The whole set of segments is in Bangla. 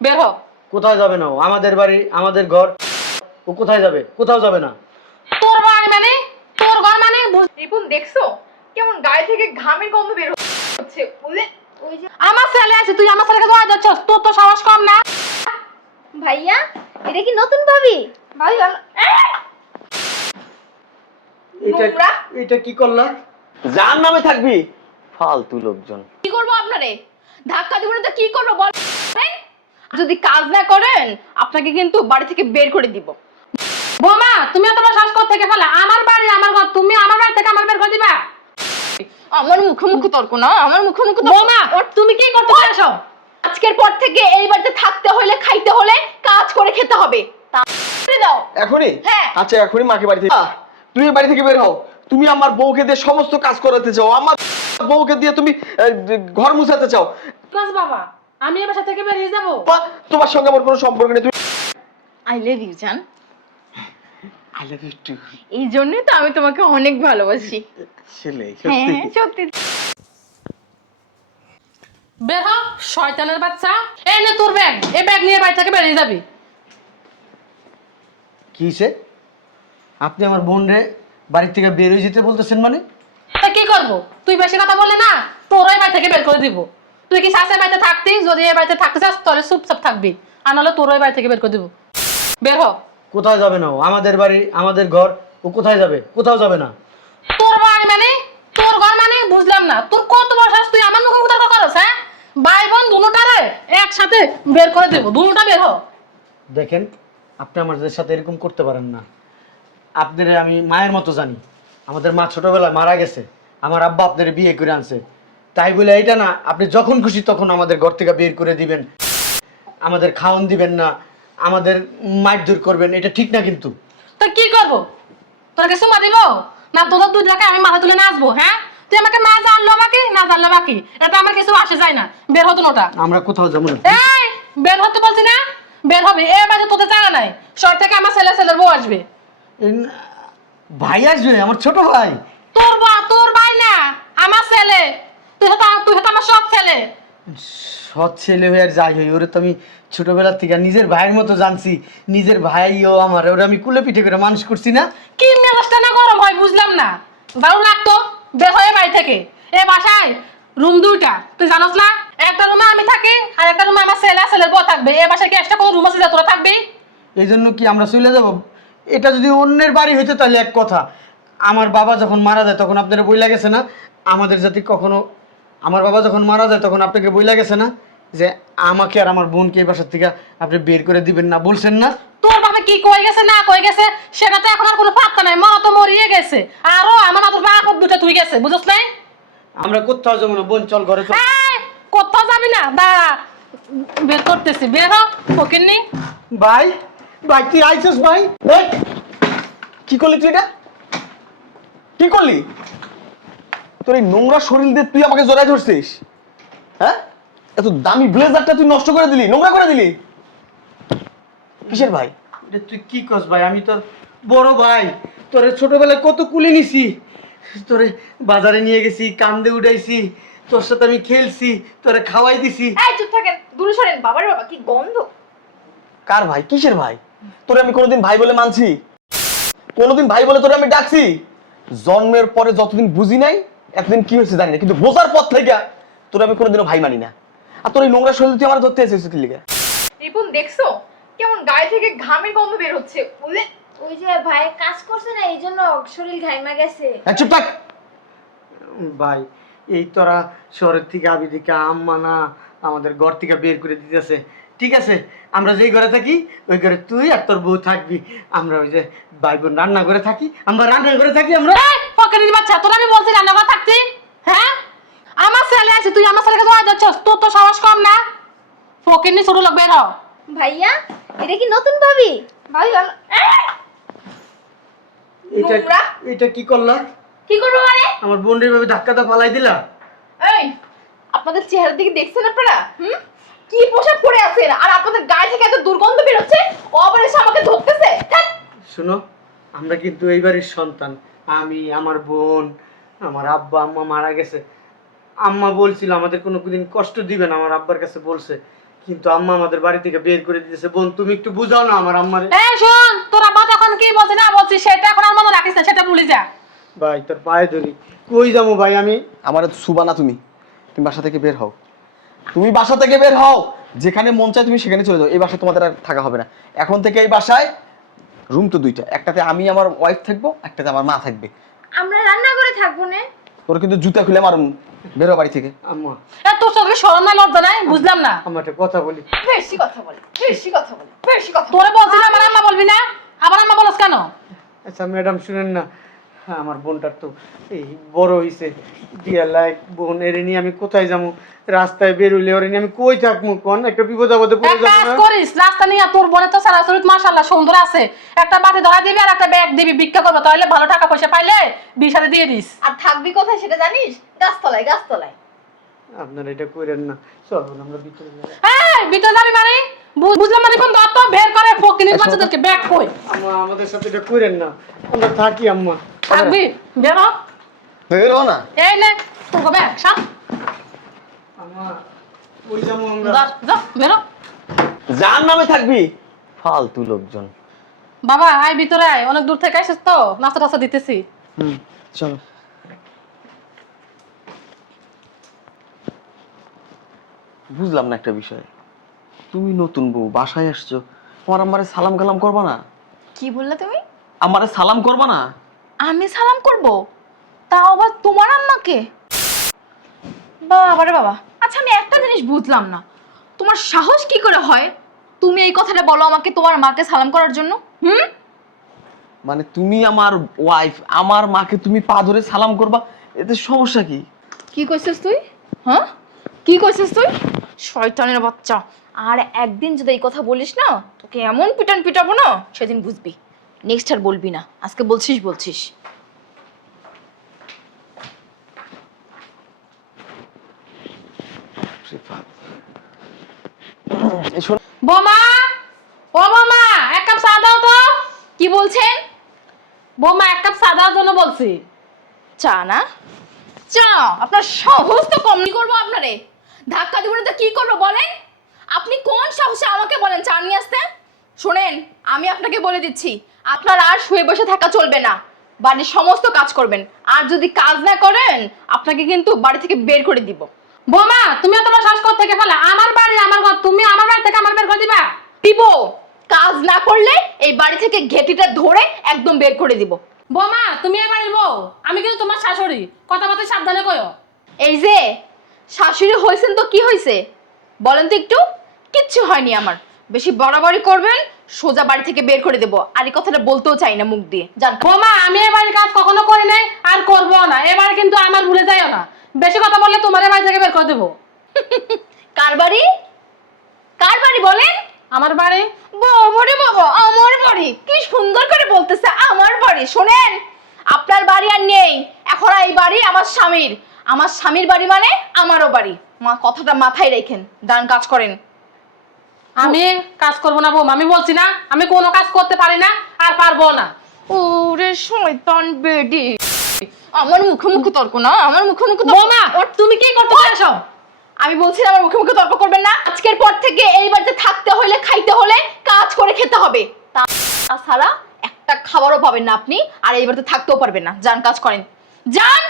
বের হ। কোথায় যাবে না ও? আমাদের বাড়ি, আমাদের ঘর। ও কোথায় যাবে? কোথাও যাবে না। তোর বাড়ি মানে তোর ঘর মানে রিপুন দেখছো কেমন গায়ে থেকে ঘামের গন্ধ বের হচ্ছে? ওই যে আমার ছেলে আছে, তুই আমার ছেলেকে জড়াই যাচ্ছস, তোর তো সাহস কম না। ভাইয়া, এটা কি নতুন ভাবি? ভাবি ভালো। এটা নোংরা। এটা কি করলা? যার নামে থাকবি ফালতু লোকজন। কি করবো আপনারে? ধাক্কা দিব না তো কি করবো বল? যদি কাজ না করেন আপনাকে কিন্তু বাড়ি থেকে বের করে দিব। বোমা, তুমি এত বড় সাহস কোথা থেকে পেলে? আমার বাড়ি আমার ঘর, তুমি আমার বাড়ি থেকে আমার বের করে দিবা? আমার মুখে মুখে তর্ক না, আমার মুখে মুখে বোমা, তুমি কি করতে চাইছো? আজকের পর থেকে এই বাড়িতে থাকতে হলে খাইতে হলে কাজ করে খেতে হবে। তাড়াতাড়ি দাও। এখনই? হ্যাঁ। আচ্ছা এখনই মাকে বাড়ি থেকে তুমি বাড়ি থেকে বের হও। তুমি আমার বউকে দিয়ে সমস্ত কাজ করাতে চাও, আমার বউকে দিয়ে তুমি ঘর মুছাতে চাও। প্লাস বাবা, আমি এই বাসা থেকে বেরিয়ে যাবো। তোমার সঙ্গে আমার কোনো সম্পর্ক নেই। তুমি আই লাভ ইউ জান। I love you too. এই জন্যই তো আমি তোমাকে অনেক ভালোবাসি। ছেলে হ্যাঁ সত্যি। সত্যি। বের হ, শয়তানের বাচ্চা। এই নে তোর ব্যাগ, এই ব্যাগ নিয়ে বাড়ি থেকে বেরিয়ে যাবি। কিসে? আপনি আমার বোন রে বাড়ি থেকে বের হয়ে যেতে বলতেছেন মানে? তা কি করবো? তুই বেশি কথা বললে না, তোরাই বাড়ি থেকে বের করে দিব। তুই কি শাশের বাড়িতে থাকতি? যদি এই বাড়িতে থাকতে চাস তাহলে চুপচাপ থাকবি, আর নাহলে তোরাই বাড়ি থেকে বের করে দিব। বের হ। কোথায় যাবে না ও? আমাদের বাড়ি, আমাদের ঘর। ও কোথায় যাবে? কোথাও যাবে না। তোর বাড়ি মানে তোর ঘর মানে বুঝলাম না। তোর কত বড় সাহস, তুই আমার মুখে মুখে তর্ক করছ? হ্যাঁ, ভাই বোন দুটোটারে একসাথে বের করে দেবো, দুটোটা বের হ। দেখেন, আপনি আমাদের সাথে এরকম করতে পারেন না। আপনারে আমি মায়ের মতো জানি। আমাদের মা ছোটবেলায় মারা গেছে, আমার আব্বা আপনার বিয়ে করে আনছে। তাই বলে এইটা না আপনি যখন খুশি তখন আমাদের ঘর থেকে বের করে দিবেন, আমাদের খাওয়ান দিবেন না, আমাদের মারধর করবেন, এটা ঠিক না কিন্তু। তা কি করবো? তোর কাছে মা দিব না? তোদের দুই টাকা আমি মাথা তুলে নাচবো? হ্যাঁ, তুই আমাকে না জানলো বাকি, না জানলো বাকি, এটা আমার কিছু আসে যায় না। বের হতো নোটা। আমরা কোথাও যাবো না। এই বের হতে বলছি না, বের হবে। এ বাজে তোদের জায়গা নাই। শহর থেকে আমার ছেলের বউ আসবে। ভাই আসবে, আমার ছোট ভাই। তোর ভাই না, আমার ছেলে। তুই হতো আমার সব ছেলে। সৎ ছেলে হয়ে আর যাই হই, ওরে তো আমি ছোটবেলা থেকে নিজের ভাইয়ের মতো জানছি। নিজের ভাইও আমার, ওরে আমি কুলে পিঠে করে মানুষ করছি না। কি মেজাজটা না গরম হয় বুঝলাম না। ভালো লাগতো বের হয়ে বাড়ি থেকে। এ বাসায় রুম দুইটা, তুই জানোস না? একটা রুমে আমি থাকি আর একটা রুমে আমার ছেলের বউ থাকবে। এ বাসায় কি একটা কোনো রুম আছে যে তোরা থাকবি? এই জন্য কি আমরা চলে যাব? এটা যদি অন্যের বাড়ি হইতো তাহলে এক কথা। আমার বাবা যখন মারা যায় তখন আপনারা বইলা গেছে না আমাদের জাতি কখনো, আমার বাবা যখন মারা যায় তখন আপনাকে বইলা গেছে না যে আমাকে আর আমার বোনকে এই বাসার থেকে আপনি বের করে দিবেন না, বলছেন না? তোর বাবা কি কই গেছে না কই গেছে সেটা তো এখন আর কোনো পাত্তা নাই। মা তো মরিয়ে গেছে, আরো আমার আদর বাপত দুটা তুই গেছে, বুঝছ নাই? আমরা কোথাও যাবো না, বোন চল ঘরে চল। এই, কোথাও যাবি না? দাঁড়া, বের করতেছি। বের হ, ফকির নেই। ভাই, ভাই তুই আইছিস ভাই? এই, কি করলি তুই এটা? কি করলি? তোর এই নোংরা শরীর দিয়ে তুই আমাকে জড়াই ধরছিস? হ্যাঁ, এত দামি ব্লেজারটা তুই নষ্ট করে দিলি, নোংরা করে দিলি। কিসের ভাই? এটা তুই কি কস ভাই? আমি তোর বড় ভাই। তোরে ছোটবেলায় কত কুলি নিছি, তোরে বাজারে নিয়ে গেছি, কান্দে উঠাইছি, তোর সাথে আমি খেলছি, তোরে খাওয়াই দিছি। এই চুপ থাকেন, দূরে সরেন। বাবারে বাবা কি গন্ধ। কার ভাই? কিসের ভাই? তোরে আমি কোনোদিন ভাই বলে মানছি? কোনোদিন ভাই বলে তোরে আমি ডাকছি? জন্মের পরে যতদিন বুঝি নাই এতদিন কি হয়েছে জানি না, কিন্তু বোঝার পর থেকে তোরে আমি কোনোদিনও ভাই মানি না। আর তোর এই নোংরা শরীর তুই আমার ধরতে এসেছিস কি লিগে? রিপুন দেখছো কেমন গায়ে থেকে ঘামের গন্ধ বের হচ্ছে? ওই যে ভাই কাজ করছে না, এই জন্য শরীর ঘাইমা গেছে। চুপ থাক। ভাই, এই তোরা শহরের থেকে আবি দিকে আম্মা না আমাদের ঘর থেকে বের করে দিতেছে। ঠিক আছে, আমরা যেই ঘরে থাকি ওই ঘরে তুই আর তোর বউ থাকবি। আমরা ওই যে ভাই বোন রান্না করে থাকি, আমরা রান্না করে থাকি। আমরা এই ফকিরের বাচ্চা, তোর আমি বলছি রান্না করে থাকতি? হ্যাঁ, আমার ছেলে আছে, তুই আমার ছেলেকে জড়াই যাচ্ছস, তোর তো সাহস কম না। ফকির নি ছোট লোক, বের হ। ভাইয়া, এটা কি নতুন ভাবি? ভাবি ভালো। এটা নোংরা। এটা কি করলা? কি করবো মানে? আমার বোন রে ভাবে ধাক্কাটা ফালাই দিলা। এই আপনাদের চেহারার দিকে দেখছেন আপনারা? কি পোশাক পরে আছেন আর আপনাদের গায়ে থেকে এত দুর্গন্ধ বের হচ্ছে। ও আবার এসে আমাকে ধরতেছে। ধ্যাৎ। শোনো, আমরা কিন্তু এই বাড়ির সন্তান। আমি, আমার বোন, আমার আব্বা আম্মা মারা গেছে। আম্মা বলছিল আমাদের কোনো দিন কষ্ট দিবে না, আমার আব্বার কাছে বলছে। কিন্তু আম্মা আমাদের বাড়ি থেকে বের করে দিয়েছে। বোন তুমি একটু বুঝাও না আমার আম্মারে। এই শোন, তোর আব্বা তখন কি বলছে না বলছিস সেটা এখন আর মনে রাখিস না, সেটা ভুলে যা। ভাই তোর পায়ে ধরি, কই যাবো ভাই আমি? আমার সুবা না, তুমি বাসা থেকে বের হও, তুমি বাসা থেকে বের হও, যেখানে মন চায় তুমি সেখানে চলে যাও। এই বাসায় তোমাদের আর থাকা হবে না। এখন থেকে এই বাসায় রুম তো দুইটা, একটাতে আমি আমার ওয়াইফ থাকবো, একটাতে আমার মা থাকবে। আমরা রান্না করে থাকবো না। তোর কিন্তু জুতা খুলে মারুম, বেরো বাড়ি থেকে। আম্মা এ তোর চোখে শরম না লজ্জা নাই? বুঝলাম না। আমার একটা কথা বলি। বেশি কথা বলে, বেশি কথা বলে, বেশি কথা বলে। তোরে বলছি না আমার আম্মা বলবি না, আবার আম্মা বলছ কেন? আচ্ছা ম্যাডাম শুনেন না, হ্যাঁ, আমার বোনটার তো এই বড় হইছে, বিয়ার লাইক বোন, এর নিয়ে আমি কোথায় যাবো? রাস্তায় বেরোলে ওর নিয়ে আমি কই থাকবো? কোন একটা বিপদ আপদে পড়ে এক যাবো কাজ না? করিস, রাস্তা নিয়ে তোর বোনের তো সারাসরি মাশাআল্লাহ সুন্দর আছে, একটা বাটি ধরা দিবি আর একটা ব্যাগ দিবি, ভিক্ষা করবো, তাহলে ভালো টাকা পয়সা পাইলে বিয়ে শাদী দিয়ে দিস। আর থাকবি কোথায় সেটা জানিস? গাছতলায়, গাছতলায়। আপনারা এটা কইরেন না, চলুন আমরা ভিতরে যাই। এই ভিতরে যাবি মানে? বুঝলাম মানে কোন দত্ত বের করে ফকিনির বাচ্চাদেরকে ব্যাগ কই আম্মা আমাদের সাথে এটা কইরেন না, আমরা থাকি আম্মা। থাকবি? বের হ। বেরো না। এই নে তোর ব্যাগ সাত, আম্মা কই যাবো আমরা? যা যা বের হ। যার নামে থাকবি ফালতু লোকজন। বাবা আয় ভিতরে আয়, অনেক দূর থেকে আসিস তো, নাস্তা টাস্তা দিতেছি। চলো। বুঝলাম না একটা বিষয়, তুমি নতুন বউ বাসায় আসছো, তোমার আমারে সালাম কালাম করবা না? কি বললে তুমি? আমারে সালাম করবা না? আমি সালাম করব? তাও আবার তোমার আম্মাকে? বাবা রে বাবা। আচ্ছা আমি একটা জিনিস বুঝলাম না, তোমার সাহস কি করে হয় তুমি এই কথাটা বলো আমাকে তোমার মাকে সালাম করার জন্য? মানে তুমি আমার ওয়াইফ, আমার মাকে তুমি পা ধরে সালাম করবা, এতে সমস্যা কি? কি কইছিস তুই? হ্যাঁ কি কইছিস তুই? শয়তানের বাচ্চা, আর একদিন যদি এই কথা বলিস না, তোকে এমন পিটান পিটাবো না সেদিন বুঝবি। নেক্সট আর বলবি না, আজকে বলছিস বলছিস। এই শোনো, বোমা, ও বোমা এক কাপ চা দাও তো। কি বলছেন? বোমা এক কাপ চা দেওয়ার জন্য বলছি। চা না? চা? আপনার সাহস তো কমই করবো আপনারে, ধাক্কা দিব না তো কি করবো বলেন? আপনি কোন সাহসে আমাকে বলেন চা নিয়ে আসতে? শোনেন, আমি আপনাকে বলে দিচ্ছি, আপনার আর শুয়ে বসে থাকা চলবে না, বাড়ির সমস্ত কাজ করবেন, আর যদি কাজ না করেন আপনাকে কিন্তু বাড়ি থেকে বের করে দিব। বোমা তুমি তোমার শ্বাস করতে থেকে ফেলা, আমার বাড়ি আমার ঘর, তুমি আমার বাড়ি থেকে আমার বের করে দিবা? দিব, কাজ না করলে এই বাড়ি থেকে ঘেটিটা ধরে একদম বের করে দিব। বোমা তুমি এবার বউ, আমি কিন্তু তোমার শাশুড়ি, কথাবার্তা সাবধানে কইও। এই যে শাশুড়ি হয়েছেন তো কি হয়েছে বলেন তো একটু? কিচ্ছু হয়নি আমার, বেশি বাড়াবাড়ি করবেন সোজা বাড়ি থেকে বের করে দেবো, আর এই কথাটা বলতেও চাই না মুখ দিয়ে, জান। বোমা আমি এ বাড়ির কাজ কখনো করি নাই আর করবো না, এবার কিন্তু আমার ভুলে যাইও না, বেশি কথা বললে তোমার বাড়ি থেকে বের করে দেবো। কার বাড়ি? কার বাড়ি বলেন? আমার বাড়ি। বাবারে বাবা, আমার বাড়ি? কি সুন্দর করে বলতেছে আমার বাড়ি। শোনেন, আপনার বাড়ি আর নেই, এখন এই বাড়ি আমার স্বামীর, আমার স্বামীর বাড়ি মানে আমারও বাড়ি, মা কথাটা মাথায় রেখেন, দান কাজ করেন। আমি কাজ করবো না বোমা, আমি বলছি না আমি কোনো কাজ করতে পারি না আর পারবো না। ওরে শয়তান বেডি, আমার মুখে মুখে তর্ক না, আমার মুখে মুখে বোমা তুমি কি করতে চাইছো? আমি বলছি না আমার মুখে মুখে তর্ক করবেন না। আজকের পর থেকে এই বাড়িতে থাকতে হলে খাইতে হলে কাজ করে খেতে হবে, তাছাড়া একটা খাবারও পাবেন না আপনি, আর এই বাড়িতে থাকতেও পারবেন না। যান কাজ করেন, যান।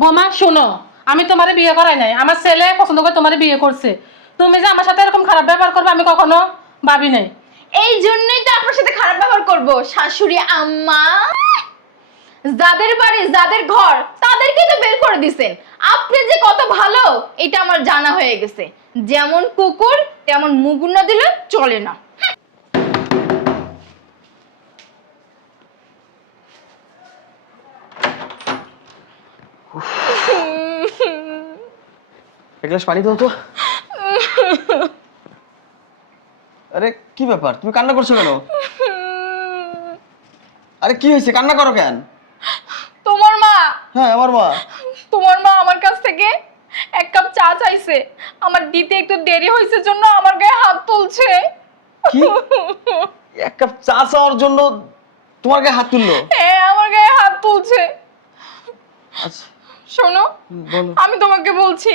বোমা শোনো, আমি তোমারে বিয়ে করাই নাই, আমার ছেলে পছন্দ করে তোমারে বিয়ে করছে, তুমি যে আমার সাথে এরকম খারাপ ব্যবহার করবে আমি কখনো ভাবি নাই। এই জন্যই তো আপনার সাথে খারাপ ব্যবহার করব। শাশুড়ি আম্মা, যাদের বাড়ি যাদের ঘর তাদেরকে তো বের করে দিছেন, আপনি যে কত ভালো এটা আমার জানা হয়ে গেছে। যেমন কুকুর তেমন মুগুর না দিলে চলে না। এক গ্লাস পানি দাও তো। আরে কি ব্যাপার, তুমি কান্না করছো কেন? আরে কি হয়েছে, কান্না করো কেন? তোমার মা, হ্যাঁ আমার মা। তোমার মা আমার কাছ থেকে এক কাপ চা চাইছে, আমার দিতে একটু দেরি হয়েছে জন্য আমার গায়ে হাত তুলছে। কি? এক কাপ চা চাওয়ার জন্য তোমার গায়ে হাত তুললো? হ্যাঁ আমার গায়ে হাত তুলছে। আচ্ছা শোনো, বলো। আমি তোমাকে বলছি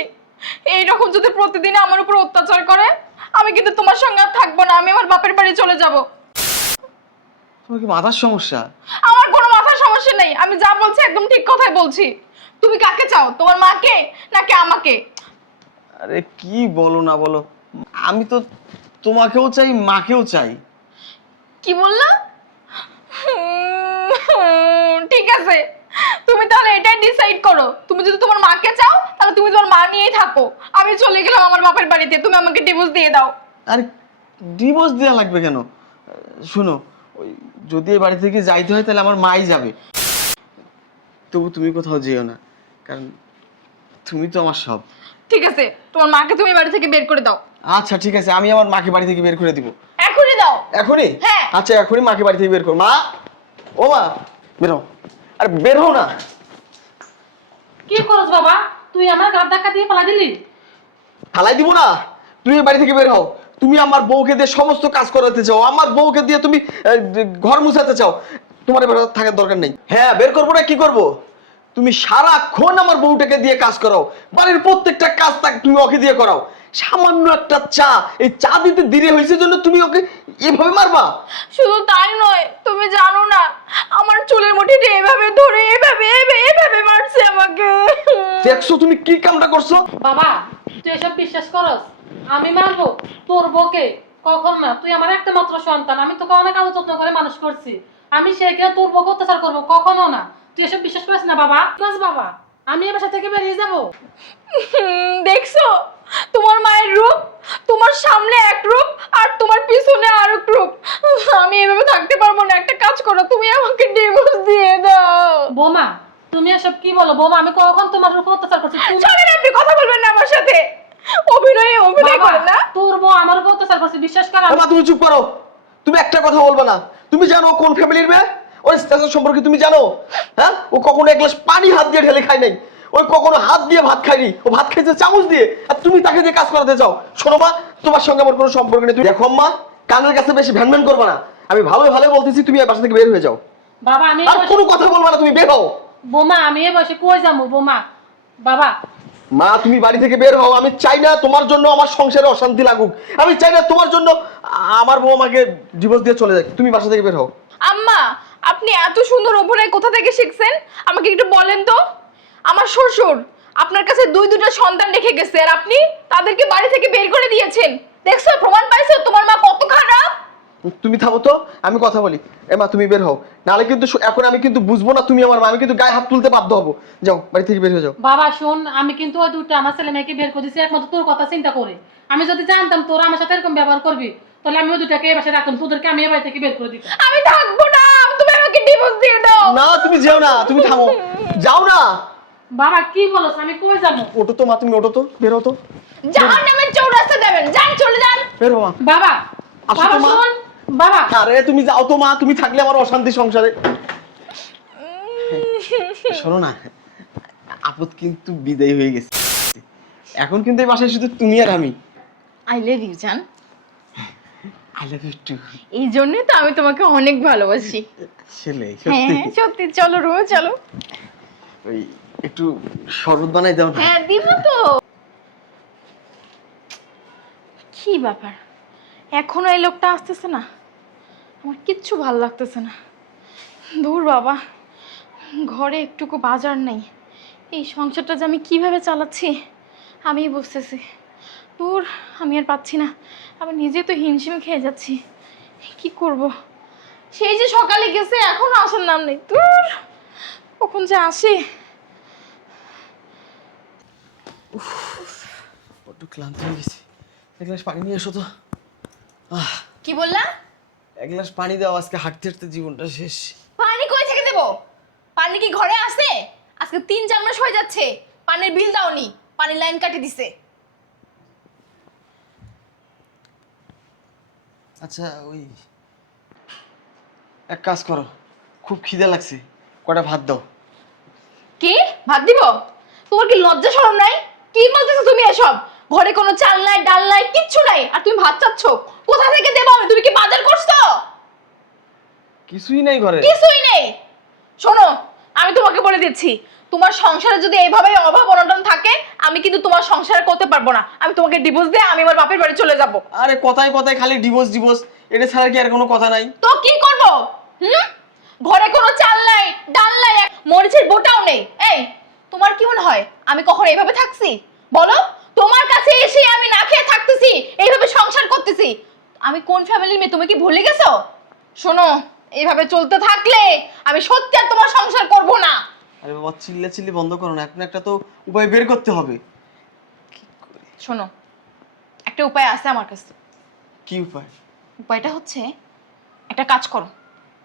এইরকম যদি প্রতিদিন আমার উপর অত্যাচার করে, আমি কিন্তু তোমার সঙ্গে আর থাকবো না, আমি আমার বাপের বাড়ি চলে যাব। তোমার কি মাথার সমস্যা? আমার কোনো মাথার সমস্যা নেই, আমি যা বলছি একদম ঠিক কথাই বলছি। তুমি কাকে চাও, তোমার মাকে নাকি আমাকে? আরে কি বলো না বলো, আমি তো তোমাকেও চাই মাকেও চাই। কি বললা? ঠিক আছে, তুমি তাহলে এটাই ডিসাইড করো। তুমি যদি তোমার মাকে চাও তাহলে তুমি তোমার মা নিয়েই থাকো, আমি চলে গেলাম আমার বাপের বাড়িতে, তুমি আমাকে ডিভোর্স দিয়ে দাও। আরে ডিভোর্স দেওয়া লাগবে কেন? শোনো, ওই যদি এই বাড়ি থেকে যাইতে হয় তাহলে আমার মাই যাবে। তবু তুমি কোথাও যেও না, কারণ তুমি তো আমার সব। ঠিক আছে, তোমার মাকে তুমি বাড়ি থেকে বের করে দাও। আচ্ছা ঠিক আছে, আমি আমার মাকে বাড়ি থেকে বের করে দিব। এখনই দাও। এখনই? হ্যাঁ। আচ্ছা এখনই মাকে বাড়ি থেকে বের কর। মা, ও মা, বের হও। আরে বের হও না। কি করছ বাবা? তুই আমার গাড় ধাক্কা দিয়ে পালা দিলি? ফালাই দিব না, তুমি এই বাড়ি থেকে বের হও। তুমি আমার বউকে দিয়ে সমস্ত কাজ করাতে চাও, আমার বউকে দিয়ে তুমি ঘর মুছাতে চাও। তোমার এবার থাকার দরকার নেই। হ্যাঁ, বের করবো না কি করব? তুমি সারাক্ষণ আমার বউটাকে দিয়ে কাজ করাও, বাড়ির প্রত্যেকটা কাজ তুমি ওকে দিয়ে করাও। সামান্য একটা চা, এই চা দিতে দেরি হয়েছে জন্য তুমি ওকে এভাবে মারবা? শুধু তাই নয়, তুমি জানো না আমার চুলের মুঠিটা এভাবে ধরে এভাবে এভাবে এভাবে মারছে আমাকে। দেখছো তুমি কি কামটা করছো? বাবা তুই এসব বিশ্বাস করস? আমি মারবো তোর বউকে? কখন না, তুই আমার একটা মাত্র সন্তান, আমি তোকে অনেক আদর যত্ন করে মানুষ করছি, আমি সে কেউ তোর বউকে অত্যাচার করবো? কখনো না। তুই এসব বিশ্বাস করিস না বাবা। প্লাস বাবা আমি এ বাসা থেকে বেরিয়ে যাবো। দেখছো তোমার মায়ের রূপ, তোমার সামনে এক রূপ আর তোমার পিছনে আরেক রূপ। আমি এভাবে থাকতে পারবো না, একটা কাজ করো, তুমি আমাকে ডিভোর্স দিয়ে দাও। বৌমা তুমি এসব কি বলো? বৌমা আমি কখন তোমার উপর অত্যাচার করছি? চলেন, আপনি কথা বলবেন না আমার সাথে, অভিনয় করেন না। তোর বউ আমার উপর অত্যাচার করছে, বিশ্বাস কর। মা তুমি চুপ করো, তুমি একটা কথা বলবে না। তুমি জানো কোন ফ্যামিলির মেয়ে? ওর স্ট্যাটাস সম্পর্কে তুমি জানো? হ্যাঁ, ও কখনো এক গ্লাস পানি হাত দিয়ে ঢেলে খায় নাই, ওই কখনো হাত দিয়ে ভাত খায়নি, ও ভাত খাইছে চামচ দিয়ে, আর তুমি তাকে দিয়ে কাজ করাতে চাও। শোনো মা, তোমার সঙ্গে আমার কোনো সম্পর্ক নেই। তুমি দেখো মা, কানের কাছে বেশি ভ্যান করবে না। আমি ভালো ভালো বলতেছি, তুমি এই বাসা থেকে বের হয়ে যাও। বাবা আমি আর কোনো কথা বলবে না, তুমি বের হও। বৌমা আমি এ বসে কই যাবো? বৌমা বাবা মা তুমি বাড়ি থেকে বের হও। আমি চাই না তোমার জন্য আমার সংসারে অশান্তি লাগুক, আমি চাই না তোমার জন্য আমার বউ আমাকে ডিভোর্স দিয়ে চলে যাক। তুমি বাসা থেকে বের হও। আম্মা, আপনি এত সুন্দর অভিনয় কোথা থেকে শিখছেন আমাকে একটু বলেন তো? আমার শ্বশুর আপনার কাছে দুইটা সন্তান রেখে গেছে আর আপনি তাদেরকে বাড়ি থেকে বের করে দিয়েছেন। দেখছো, প্রমাণ পাইছো তোমার মা কত খারাপ। তুমি থামো তো, আমি কথা বলি। এমা তুমি বের হও, নাহলে কিন্তু এখন আমি কিন্তু বুঝবো না তুমি আমার মা, আমি কিন্তু গায়ে হাত তুলতে বাধ্য হবো। যাও, বাড়ি থেকে বের হয়ে যাও। বাবা শোন, আমি কিন্তু ওই দুটো আমার ছেলে মেয়েকে বের করে দিয়েছি একমাত্র তোর কথা চিন্তা করে। আমি যদি জানতাম তোরা আমার সাথে এরকম ব্যবহার করবি তাহলে আমি ওই দুটাকে এ বাসায় রাখতাম, তোদেরকে আমি এ বাড়ি থেকে বের করে দিতাম। আমি থাকবো না, তুমি আমাকে ডিভোর্স দিয়ে দাও। না তুমি যেও না, তুমি থামো, যাও না। বাবা কি বলছ? আমি কই যাবো? ওঠো তো মা, তুমি ওঠো তো, বের হও তো। জাহান্নামের চৌরাস্তা দেবেন, যান চলে যান। বের হও মা। বাবা আসো বাবা তো মা। শোন বাবা। আরে তুমি যাও তো মা, তুমি থাকলে আমার অশান্তি সংসারে। শোনো না, আপদ কিন্তু বিদায় হয়ে গেছে, এখন কিন্তু এই বাসায় শুধু তুমি আর আমি। আই লাভ ইউ জান। I love you too. এই জন্যই তো আমি তোমাকে অনেক ভালোবাসি। ছেলে হ্যাঁ সত্যি। সত্যি, চলো রুমে চলো। ওই একটু শরবত বানাই দাও না। হ্যাঁ দিব তো। কি ব্যাপার, এখনো এই লোকটা আসতেছে না? আমার কিচ্ছু ভাল লাগতেছে না। দূর বাবা, ঘরে একটুকু বাজার নেই, এই সংসারটা যে আমি কিভাবে চালাচ্ছি আমিই বুঝতেছি। দূর, আমি আর পাচ্ছি না, আমি নিজে তো হিমশিম খেয়ে যাচ্ছি। কি করব? সেই যে সকালে গেছে এখনো আসার নাম নেই। দূর, কখন যে আসি। বড্ড ক্লান্ত হয়ে গেছি, এক গ্লাস পানি নিয়ে এসো তো। কি বললা? এক গ্লাস পানি দাও, আজকে হাঁটতে হাঁটতে জীবনটা শেষ। পানি কই থেকে দেবো? পানি কি ঘরে আছে? আজকে 3-4 মাস হয়ে যাচ্ছে পানির বিল দাওনি, পানির লাইন কাটি দিছে। আচ্ছা ওই এক কাজ করো, খুব খিদে লাগছে, কটা ভাত দাও। কি ভাত দিব? তোমার কি লজ্জা শরম নাই? কি বলতেছো তুমি এসব? ঘরে কোনো চাল নাই, ডাল নাই, কিচ্ছু নাই, আর তুমি ভাত চাচ্ছ? কোথা থেকে দেবো আমি? তুমি কি বাজার করছো? কিছুই নাই ঘরে। কিছুই নেই। শোনো, আমি তোমাকে বলে দিচ্ছি, তোমার সংসারে যদি এইভাবে অভাব অনটন থাকে, আমি কিন্তু তোমার সংসার করতে পারবো না। আমি তোমাকে ডিভোর্স দিয়ে আমি আমার বাপের বাড়ি চলে যাব। আরে কথায় কথায় খালি ডিভোর্স ডিভোর্স, এটা ছাড়া কি আর কোনো কথা নাই? তো কি করব? ঘরে কোনো চাল নাই, ডাল নাই, এক মরিচের বোটাও নেই। এই, তোমার কি মনে হয় আমি কখনো এইভাবে থাকছি? বলো, তোমার কাছে এসে আমি না খেয়ে থাকতেছি, এইভাবে সংসার করতেছি। আমি কোন ফ্যামিলির মেয়ে তুমি কি ভুলে গেছো? শোনো, এইভাবে চলতে থাকলে আমি সত্যি আর তোমার সংসার করব না। আরে বাবা, চিল্লি বন্ধ করো না, এখন একটা তো উপায় বের করতে হবে। শোনো, একটা উপায় আছে আমার কাছে। কি উপায়? উপায়টা হচ্ছে, একটা কাজ করো,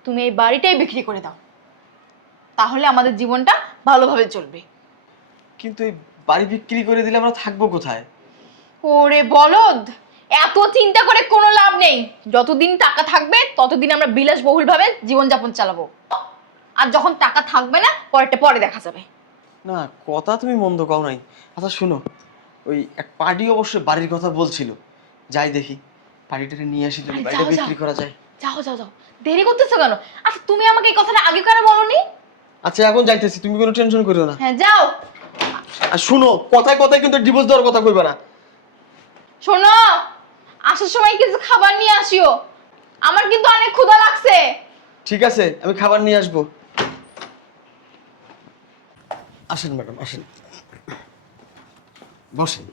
তুমি এই বাড়িটাই বিক্রি করে দাও, তাহলে আমাদের জীবনটা ভালোভাবে চলবে। কিন্তু এই বাড়ি বিক্রি করে দিলে আমরা থাকবো কোথায়? ওরে বলদ, এত চিন্তা করে কোনো লাভ নেই। যতদিন টাকা থাকবে ততদিন আমরা বিলাসবহুল ভাবে জীবনযাপন চালাবো, আর যখন টাকা থাকবে না, পরেরটা পরে দেখা যাবে। না, কথা তুমি মন্দ কও নাই। আচ্ছা শুনো, ওই এক পার্টি অবশ্য বাড়ির কথা বলছিল, যাই দেখি পার্টিটাকে নিয়ে আসি, যদি আরে বাড়িটা যাও, বিক্রি যাও। করা যায়। যাও যাও যাও, দেরি করতেছো কেন? আচ্ছা তুমি আমাকে এই কথাটা আগে কেন বলোনি? আচ্ছা এখন যাইতেছি, তুমি কোনো টেনশন করিও না। হ্যাঁ যাও। আর শুনো, কথায় কথায় কিন্তু ডিভোর্স দেওয়ার কথা কইবা না। শোনো, আসার সময় কিছু খাবার নিয়ে আসিও, আমার কিন্তু অনেক ক্ষুধা লাগছে। ঠিক আছে, আমি খাবার নিয়ে আসবো। আসেন ম্যাডাম, আসেন, বসেন।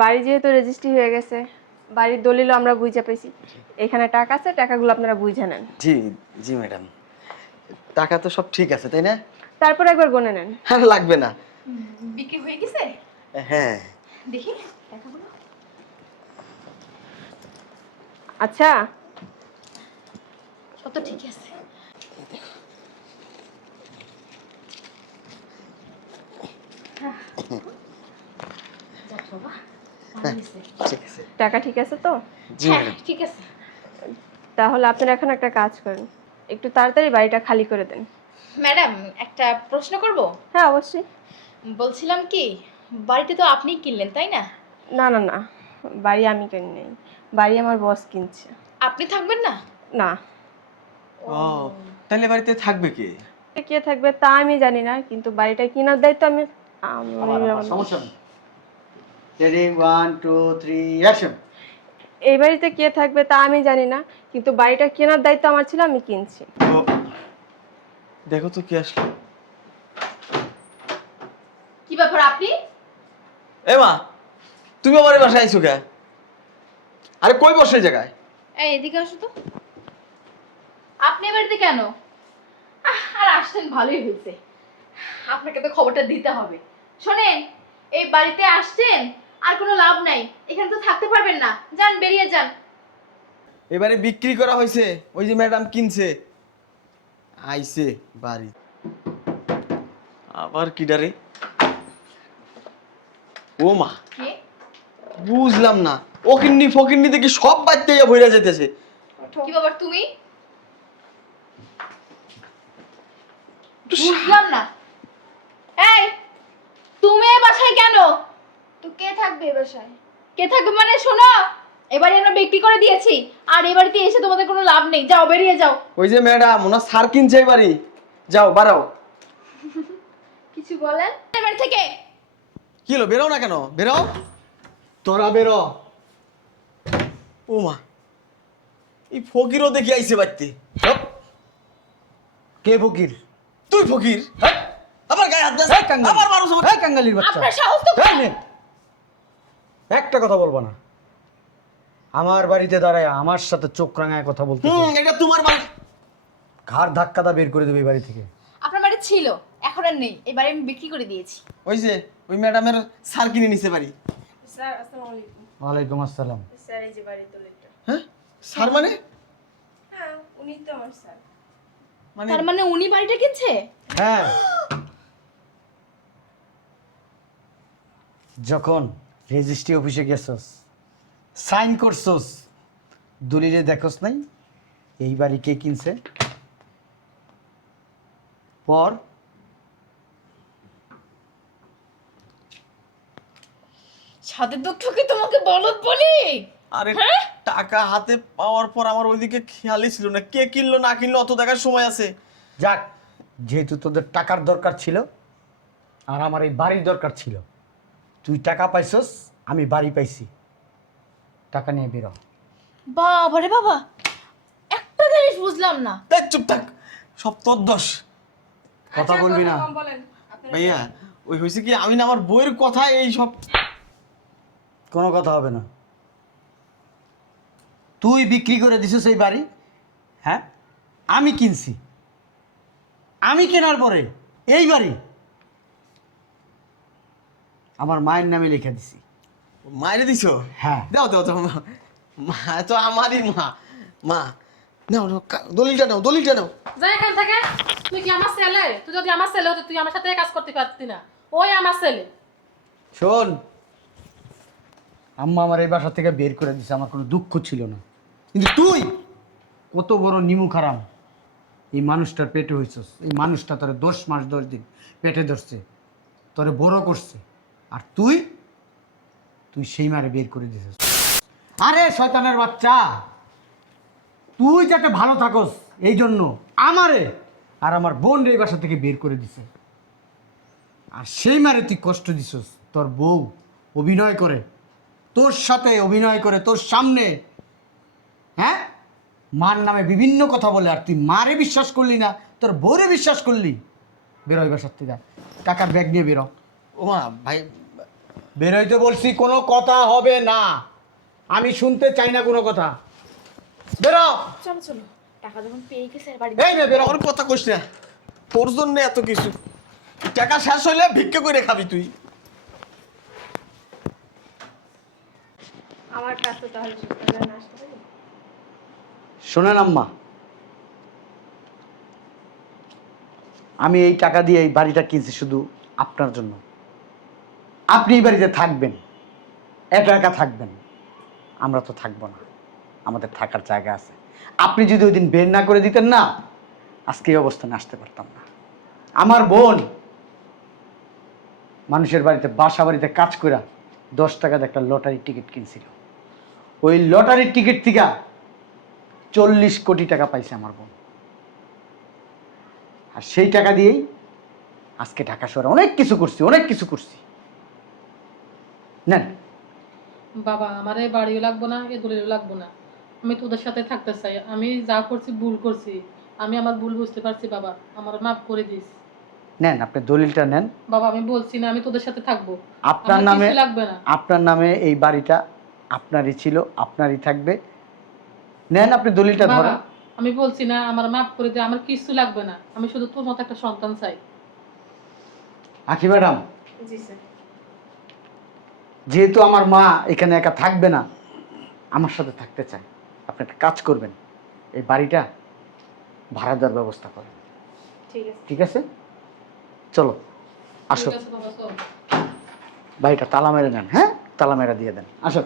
বাড়ি যেহেতু রেজিস্ট্রি হয়ে গেছে, বাড়ির দলিলও আমরা বুঝে পেয়েছি, এখানে টাকা আছে, টাকাগুলো আপনারা বুঝে নেন। জি জি ম্যাডাম, টাকা তো সব ঠিক আছে তাই না? তারপর একবার গনে নেন। আর লাগবে না। বিক্রি হয়ে গেছে? হ্যাঁ। দেখি টাকাগুলো। আচ্ছা, সব তো ঠিক আছে। ঠিক আছে। টাকা ঠিক আছে তো? জি হ্যাঁ, ম্যাডাম। ঠিক আছে। তাহলে আপনারা এখন একটা কাজ করেন, একটু তাড়াতাড়ি বাড়িটা খালি করে দেন। ম্যাডাম, একটা প্রশ্ন করব? হ্যাঁ অবশ্যই। বলছিলাম কি, বাড়িতে তো আপনিই কিনলেন তাই না? না না না, বাড়ি আমি কিনি নেই, বাড়ি আমার বস কিনছে। আপনি থাকবেন না? না, ও, তাহলে বাড়িতে থাকবে কে? কে থাকবে তা আমি জানি না, কিন্তু বাড়িটা কেনার দায়িত্ব আমি সমস্যা নেই। Ready, 1 2 3 action. এই বাড়িতে কে থাকবে তা আমি জানি না, কিন্তু বাড়িটা কেনার দায়িত্ব আমার ছিল, আমি কিনছি। ও, দেখো তো কি আসলো। কি ব্যাপার আপনি? এ মা, তুমি আমার এই বাসায় আইছো কে? আরে কই বসে এই জায়গায়? এই এদিকে আসো তো। আপনি এ বাড়িতে কেন? আর আসছেন ভালোই হয়েছে, আপনাকে তো খবরটা দিতে হবে। শোনেন, এই বাড়িতে আসছেন আর কোনো লাভ নাই, এখানে তো থাকতে পারবেন না, যান বেরিয়ে যান। এবারে বিক্রি করা হয়েছে, ওই যে ম্যাডাম কিনছে, আইছে বাড়ি। আবার কি ডারে? ও মা, কে? বুঝলাম না, ওকিন্নি ফকিন্নি দেখি সব বাচ্চা ভইরা যেতেছে। কি ব্যাপার তুমি? বুঝলাম না। এই, তুমি এই বাসায় কেন? তো কে থাকবে এ বাসায়? কে থাকবে মানে? শোনো, এবারে আমরা বিক্রি করে দিয়েছি, আর এই বাড়িতে এসে তোমাদের কোনো লাভ নেই, যাও বেরিয়ে যাও। ওই যে ম্যাডাম, ওনার সার কিনছে এই বাড়ি, যাও বাড়াও। কিছু বলেন এই বাড়ি থেকে? কি হলো, বেরো না কেন? বেরো। তোরা বেরো। ও মা, এই ফকিরও দেখি আইছে বাড়িতে। হপ, কে ফকির? তুই ফকির? হ্যাঁ, আবার গায়ে হাত দিস, এই কাঙ্গালি। আবার মানুষ এই কাঙ্গালির বাচ্চা। আপনার সাহস তো এই নে। একটা কথা বলবো না। আমার বাড়িতে দাঁড়ায় আমার সাথে চোখ রাঙায় কথা বলতে, এটা তোমার বাড়ি। ঘাড় ধাক্কাটা বের করে দেবে এই বাড়ি থেকে। আপনার বাড়ি ছিল, এখন আর নেই, এবারে আমি বিক্রি করে দিয়েছি। ওই যে ওই ম্যাডামের সার কিনে নিছে বাড়ি। স্যার আসসালামু আলাইকুম। ওয়ালাইকুম আসসালাম। স্যার এই যে বাড়ির দলিলটা। হ্যাঁ, সার মানে? হ্যাঁ, উনি তো আমার স্যার। মানে তার মানে উনি বাড়িটা কিনছে? হ্যাঁ, যখন রেজিস্ট্রি অফিসে গেছস, সাইন করছস, দলিলে দেখোস নাই এই বাড়ি কে কিনছে? পর সাথে দুঃখ কি তোমাকে বলদ বলি? আরে হ্যাঁ? টাকা টাকা হাতে পাওয়ার পর আমার ওইদিকে খেয়ালই ছিল না কে কিনলো না কিনলো, অত দেখার সময় আছে। যাক, যেহেতু তোদের টাকার দরকার ছিল আর আমার এই বাড়ির দরকার ছিল, তুই টাকা পাইছস, আমি বাড়ি পাইছি। টাকা নিয়ে বেরো। বাবা রে বাবা, একটা জিনিস বুঝলাম না। দেখ চুপ থাক, সব তোর দোষ। কথা বলবি না। কম বলেন। ভাইয়া ওই হয়েছে কি, আমি না আমার বইয়ের কথা এই সব। কোনো কথা হবে না। তুই বিক্রি করে দিছিস এই বাড়ি, হ্যাঁ? আমি কিনছি। আমি কেনার পরে এই বাড়ি আমার মায়ের নামে লিখে দিছি। মায়ের দিছো? হ্যাঁ। দাও দাও দাও, মা তো আমারই মা। মা নাও নাও, দলিলটা নাও, দলিলটা নাও। যাই এখান থেকে। তুই কি আমার ছেলে? তুই যদি আমার ছেলে হতো তুই আমার সাথে কাজ করতে পারতি না। ওই আমার ছেলে। শোন, আম্মা আমার এই বাসা থেকে বের করে দিছে, আমার কোনো দুঃখ ছিল না। কিন্তু তুই কত বড় নিমুখ হারাম এই মানুষটার পেটে হয়েছিস। এই মানুষটা তোরে 10 মাস 10 দিন পেটে ধরছে, তোরে বড় করছে, আর তুই সেই মারে বের করে দিছিস। আরে শয়তানের বাচ্চা, তুই যাতে ভালো থাকস এই জন্য আমারে আর আমার বোন এই বাসা থেকে বের করে দিছে। আর সেই মারে তুই কষ্ট দিছস। তোর বউ অভিনয় করে তোর সাথে, অভিনয় করে তোর সামনে, হ্যাঁ, মার নামে বিভিন্ন কথা বলে, আর তুই মারে বিশ্বাস করলি না, তোর বউরে বিশ্বাস করলি। বেরো এই বাসার থেকে, টাকার ব্যাগ নিয়ে বেরো। ও মা, ভাই বেরোইতে বলছি, কোনো কথা হবে না, আমি শুনতে চাই না কোনো কথা। বেরো। চলো চলো, টাকা যখন পেয়ে গেছে বাড়ি। এই নে বেরো। ওর কথা কইস না, তোর জন্য এত কিছু। টাকা শেষ হইলে ভিক্ষা করে খাবি তুই। আমার কাছে তাহলে শুক্রবার আসতে পারি? শোনেন আম্মা, আমি এই টাকা দিয়ে এই বাড়িটা কিনছি শুধু আপনার জন্য। আপনি এই বাড়িতে থাকবেন, একা একা থাকবেন, আমরা তো থাকবো না, আমাদের থাকার জায়গা আছে। আপনি যদি ওই দিন বের না করে দিতেন না, আজকে এই অবস্থানে আসতে পারতাম না। আমার বোন মানুষের বাড়িতে, বাসা বাড়িতে কাজ করে 10 টাকাতে একটা লটারির টিকিট কিনছিল। ওই লটারির টিকিট থেকে 40 কোটি টাকা পাইছে আমার বোন। আর সেই টাকা দিয়েই আজকে ঢাকা শহরে অনেক কিছু করছি, অনেক কিছু করছি। নেন। বাবা, আমার এই বাড়িও লাগবো না, এ দলিলও লাগবো না। আমি তোদের সাথে থাকতে চাই। আমি যা করছি ভুল করছি, আমি আমার ভুল বুঝতে পারছি। বাবা, আমার মাফ করে দিস। নেন, আপনি দলিলটা নেন। বাবা, আমি বলছি না আমি তোদের সাথে থাকবো। আপনার আমার নামে, কিছু লাগবে না। আপনার নামে এই বাড়িটা আপনারই ছিল, আপনারই থাকবে। নেন, আপনি দলিলটা বাবা, ধরেন। আমি বলছি না আমার মাফ করে দে, আমার কিছু লাগবে না। আমি শুধু তোর মতো একটা সন্তান চাই। আখি ম্যাডাম, জি স্যার। যেহেতু আমার মা এখানে একা থাকবে না, আমার সাথে থাকতে চায়, আপনি একটা কাজ করবেন, এই বাড়িটা ভাড়া দেওয়ার ব্যবস্থা করেন। ঠিক আছে। ঠিক আছে, চলো আসো। ঠিক আছে বাবা, চল। বাড়িটা তালা মেরে নেন, হ্যাঁ, তালা মেরে দিয়ে দেন। আসো।